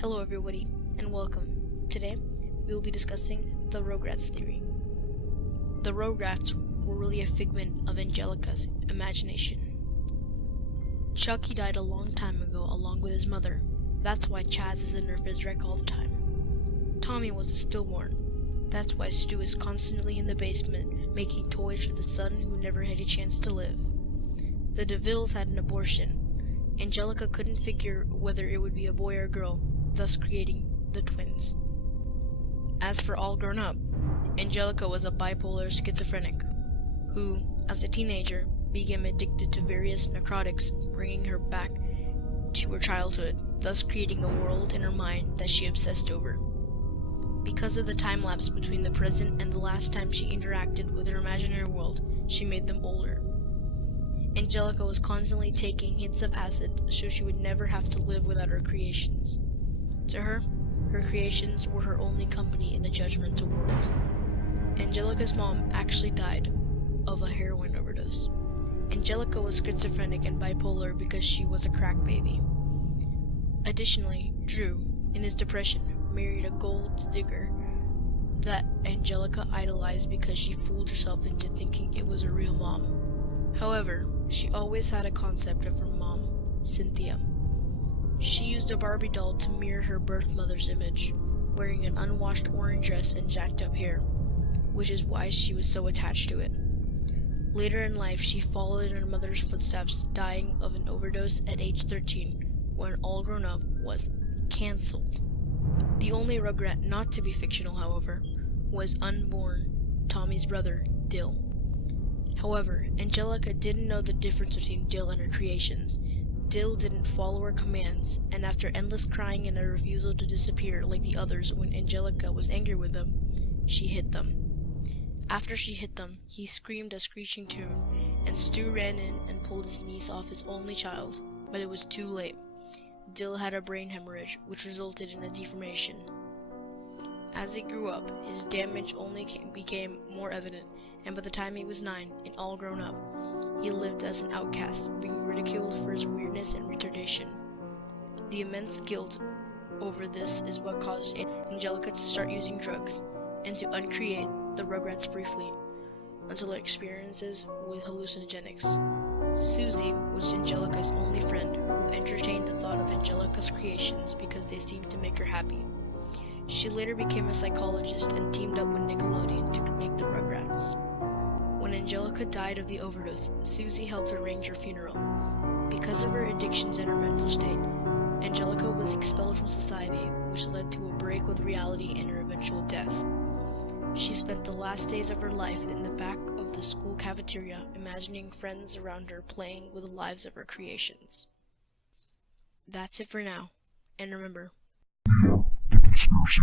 Hello everybody, and welcome. Today, we will be discussing the Rugrats theory. The Rugrats were really a figment of Angelica's imagination. Chucky died a long time ago along with his mother. That's why Chaz is in her phys rec all the time. Tommy was a stillborn. That's why Stu is constantly in the basement making toys for the son who never had a chance to live. The DeVilles had an abortion. Angelica couldn't figure whether it would be a boy or girl, thus creating the twins. As for All Grown Up, Angelica was a bipolar schizophrenic, who, as a teenager, became addicted to various narcotics, bringing her back to her childhood, thus creating a world in her mind that she obsessed over. Because of the time lapse between the present and the last time she interacted with her imaginary world, she made them older. Angelica was constantly taking hits of acid so she would never have to live without her creations. To her, her creations were her only company in the judgmental world. Angelica's mom actually died of a heroin overdose. Angelica was schizophrenic and bipolar because she was a crack baby. Additionally, Drew, in his depression, married a gold digger that Angelica idolized because she fooled herself into thinking it was a real mom. However, she always had a concept of her mom, Cynthia. She used a Barbie doll to mirror her birth mother's image, wearing an unwashed orange dress and jacked up hair, which is why she was so attached to it. Later in life, she followed in her mother's footsteps, dying of an overdose at age 13, when All Grown Up was cancelled. The only Rugrat not to be fictional, however, was unborn Tommy's brother, Dill. However, Angelica didn't know the difference between Dill and her creations. Dill didn't follow her commands, and after endless crying and a refusal to disappear like the others when Angelica was angry with them, she hit them. After she hit them, he screamed a screeching tune, and Stu ran in and pulled his niece off his only child, but it was too late. Dill had a brain hemorrhage, which resulted in a deformation. As he grew up, his damage only became more evident, and by the time he was 9 and all grown up, he lived as an outcast, being ridiculed for his weirdness and retardation. The immense guilt over this is what caused Angelica to start using drugs, and to uncreate the Rugrats briefly, until her experiences with hallucinogenics. Susie was Angelica's only friend, who entertained the thought of Angelica's creations because they seemed to make her happy. She later became a psychologist and teamed up with Nickelodeon to make the Rugrats. When Angelica died of the overdose, Susie helped arrange her funeral. Because of her addictions and her mental state, Angelica was expelled from society, which led to a break with reality and her eventual death. She spent the last days of her life in the back of the school cafeteria, imagining friends around her playing with the lives of her creations. That's it for now, and remember, We are the conspiracy.